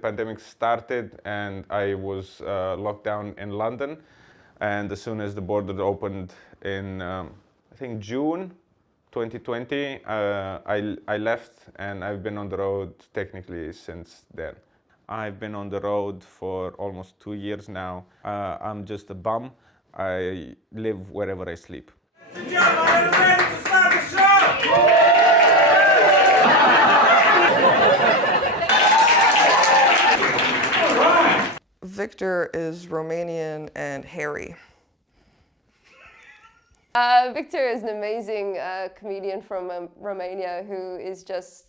pandemic started and I was locked down in London, and as soon as the border opened in I think June 2020, I left, and I've been on the road technically since then. I've been on the road for almost 2 years now. I'm just a bum. I live wherever I sleep. Good job, are you ready to start the show? Victor is Romanian and hairy. Victor is an amazing comedian from Romania who is just,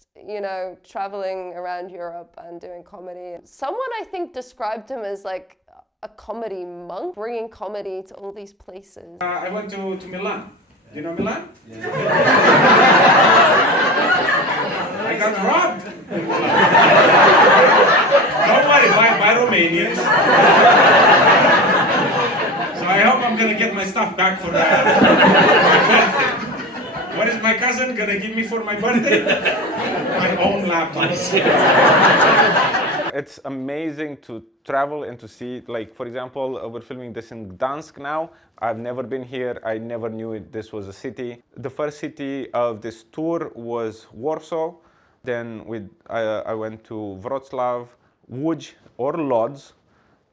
traveling around Europe and doing comedy. Someone I think described him as like a comedy monk, bringing comedy to all these places. I went to Milan. Do you know Milan? Yeah. I got robbed. Don't worry, by Romanians. So I hope I'm gonna get my stuff back for my birthday. What is my cousin gonna give me for my birthday? My own laptop. It's amazing to travel and to see, like, for example, we're filming this in Gdansk now. I've never been here. I never knew this was a city. The first city of this tour was Warsaw. Then I went to Wrocław, Łódź or Lodz,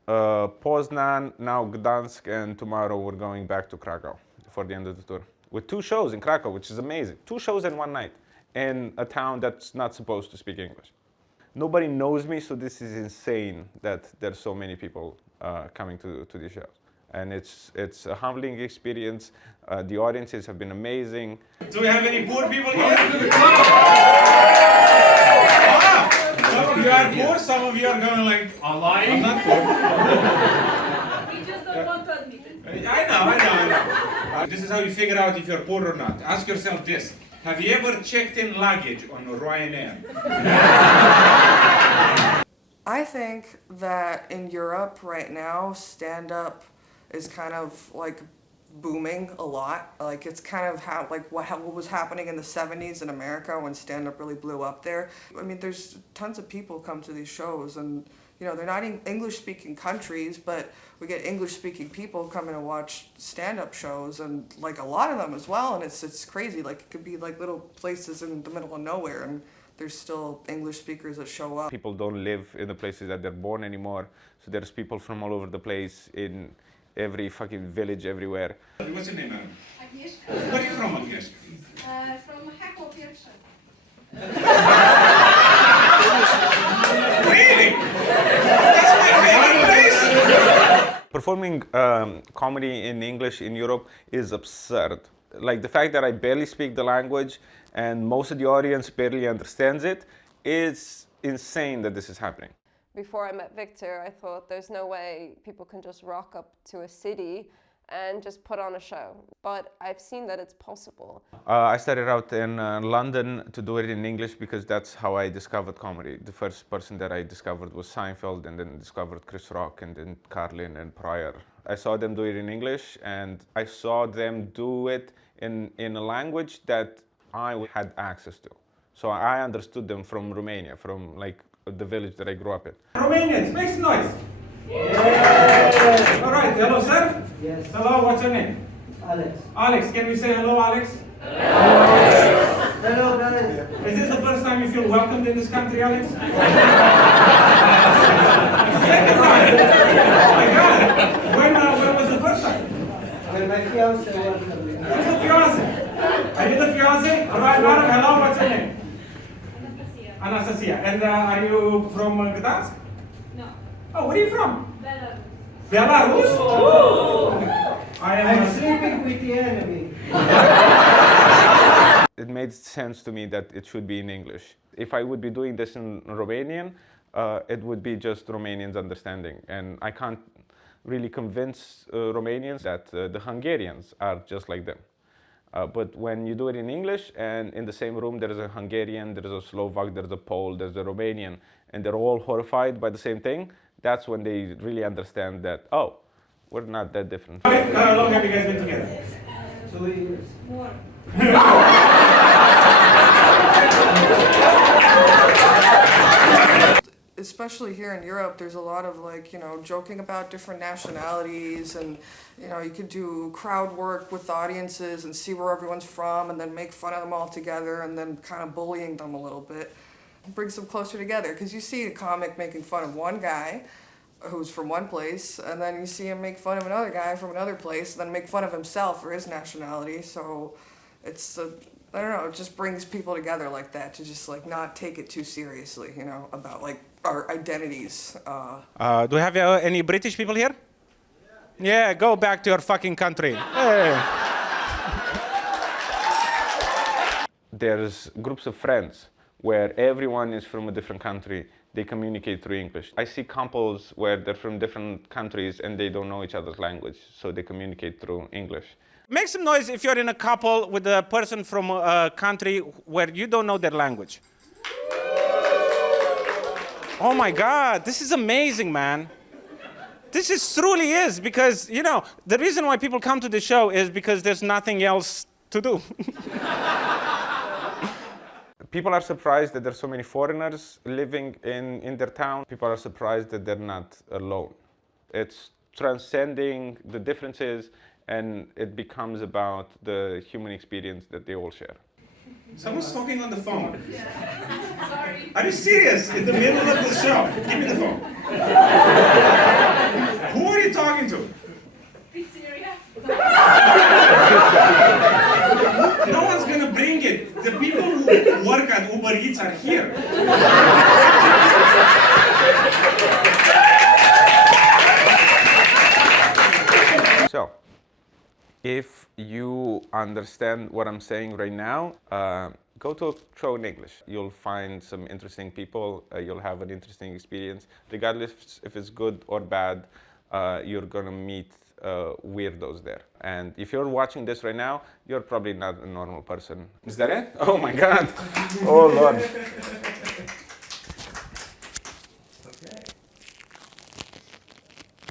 Poznan, now Gdansk, and tomorrow we're going back to Krakow for the end of the tour. With 2 shows in Krakow, which is amazing. 2 shows in one night in a town that's not supposed to speak English. Nobody knows me, so this is insane that there's so many people coming to these shows. And it's a humbling experience. The audiences have been amazing. Do we have any poor people here? Some of you are poor, some of you are going like, I'm not poor. We just don't want to admit it. I know. This is how you figure out if you're poor or not. Ask yourself this. Have you ever checked in luggage on Ryanair? I think that in Europe right now, stand-up is kind of like booming a lot. Like it's kind of what was happening in the 70s in America when stand-up really blew up there. I mean, there's tons of people come to these shows, and they're not in English-speaking countries, but we get English-speaking people coming to watch stand-up shows, and like a lot of them as well. And it's crazy. Like it could be like little places in the middle of nowhere, and there's still English speakers that show up. People don't live in the places that they're born anymore, so there's people from all over the place in every fucking village everywhere. What's your name, Adam? Agnieszka. Where are you from, Agnieszka? From Maya Upchurch. Really? That's my favorite place! Performing comedy in English in Europe is absurd. Like the fact that I barely speak the language and most of the audience barely understands it, it's insane that this is happening. Before I met Victor, I thought there's no way people can just rock up to a city and just put on a show. But I've seen that it's possible. I started out in London to do it in English because that's how I discovered comedy. The first person that I discovered was Seinfeld, and then discovered Chris Rock, and then Carlin and Pryor. I saw them do it in English, and I saw them do it in a language that I had access to. So I understood them from Romania, from like the village that I grew up in. Romanians, make some noise! Yeah. All right, hello sir? Yes. Hello, what's your name? Alex. Alex, can we say hello, Alex? Hello, guys. Is this the first time you feel welcomed in this country, Alex? Second time! Oh my God! When was the first time? When my fiance welcomed me. Who's the fiance? Are you the fiance? All right, madam, hello, what's your name? Anastasia. And are you from Gdansk? No. Oh, where are you from? Belarus. Belarus? Oh. I'm sleeping with the enemy. It made sense to me that it should be in English. If I would be doing this in Romanian, it would be just Romanians understanding. And I can't really convince Romanians that the Hungarians are just like them. But when you do it in English, and in the same room there's a Hungarian, there's a Slovak, there's a Pole, there's a Romanian, and they're all horrified by the same thing, that's when they really understand that, oh, we're not that different. Okay, how long have you guys been together? 2 years. More. As especially here in Europe, there's a lot of like, joking about different nationalities, and, you could do crowd work with audiences and see where everyone's from and then make fun of them all together and then kind of bullying them a little bit. Brings them closer together, because you see a comic making fun of one guy who's from one place, and then you see him make fun of another guy from another place, and then make fun of himself or his nationality. So it's I don't know, it just brings people together like that, to just like not take it too seriously, about like our identities. Do we have any British people here? Yeah, go back to your fucking country. Hey. There's groups of friends where everyone is from a different country. They communicate through English. I see couples where they're from different countries and they don't know each other's language, so they communicate through English. Make some noise if you're in a couple with a person from a country where you don't know their language. Oh my God, this is amazing, man. This truly is, because, the reason why people come to the show is because there's nothing else to do. People are surprised that there's so many foreigners living in their town. People are surprised that they're not alone. It's transcending the differences, and it becomes about the human experience that they all share. Someone's talking on the phone. Sorry. Are you serious? In the middle of the show? Give me the phone. Who are you talking to? Pizzeria. No one's gonna bring it. The people who work at Uber Eats are here. So, if you understand what I'm saying right now, go to a show in English. You'll find some interesting people. You'll have an interesting experience. Regardless if it's good or bad, you're gonna meet weirdos there. And if you're watching this right now, you're probably not a normal person. Is that it? Oh my God. Oh Lord.